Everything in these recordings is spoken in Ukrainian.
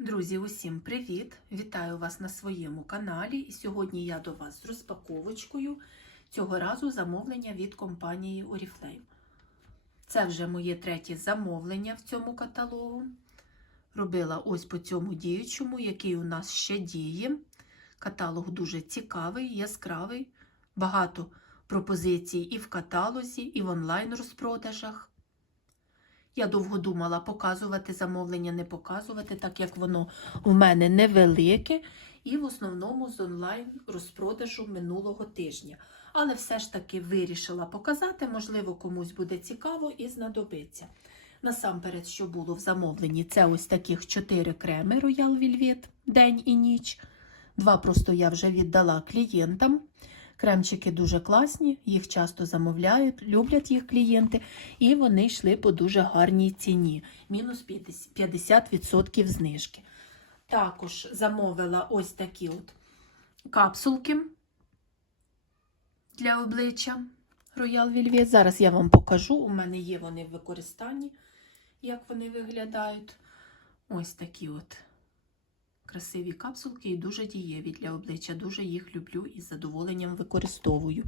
Друзі, усім привіт! Вітаю вас на своєму каналі. І сьогодні я до вас з розпаковочкою цього разу замовлення від компанії Oriflame. Це вже моє третє замовлення в цьому каталогу. Робила ось по цьому діючому, який у нас ще діє. Каталог дуже цікавий, яскравий, багато пропозицій і в каталозі, і в онлайн розпродажах. Я довго думала показувати замовлення, не показувати, так як воно у мене невелике, і в основному з онлайн розпродажу минулого тижня. Але все ж таки вирішила показати, можливо, комусь буде цікаво і знадобиться. Насамперед, що було в замовленні, це ось таких 4 креми Royal Velvet день і ніч. Два просто я вже віддала клієнтам. Кремчики дуже класні, їх часто замовляють, люблять їх клієнти, і вони йшли по дуже гарній ціні. Мінус 50% знижки. Також замовила ось такі от капсулки для обличчя Royal Velvet. Зараз я вам покажу. У мене є вони в використанні, як вони виглядають. Ось такі от красиві капсулки і дуже дієві для обличчя. Дуже їх люблю і з задоволенням використовую.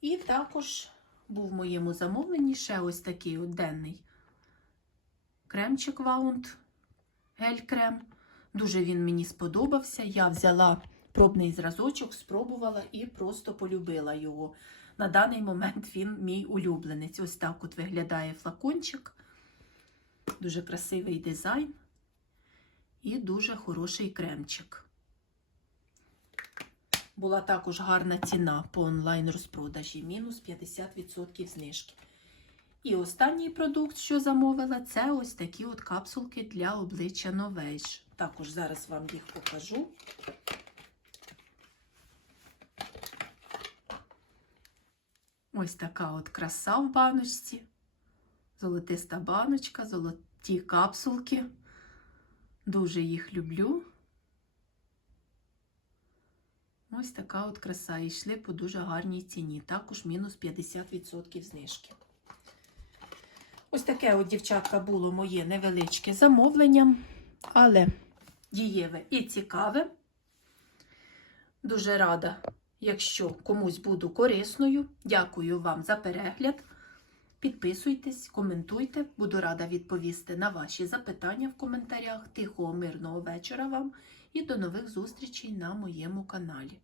І також був в моєму замовленні ще ось такий от денний кремчик Ваунд, гель-крем. Дуже він мені сподобався. Я взяла пробний зразочок, спробувала і просто полюбила його. На даний момент він мій улюбленець. Ось так от виглядає флакончик. Дуже красивий дизайн і дуже хороший кремчик. Була також гарна ціна по онлайн розпродажі, мінус 50% знижки. І останній продукт, що замовила, це ось такі от капсулки для обличчя Novage. Також зараз вам їх покажу. Ось така от краса в баночці. Золотиста баночка, золоті капсулки. Дуже їх люблю. Ось така от краса. І йшли по дуже гарній ціні. Також мінус 50% знижки. Ось таке от, дівчатка, було моє невеличке замовлення, але дієве і цікаве. Дуже рада, якщо комусь буду корисною. Дякую вам за перегляд. Підписуйтесь, коментуйте, буду рада відповісти на ваші запитання в коментарях. Тихого, мирного вечора вам і до нових зустрічей на моєму каналі.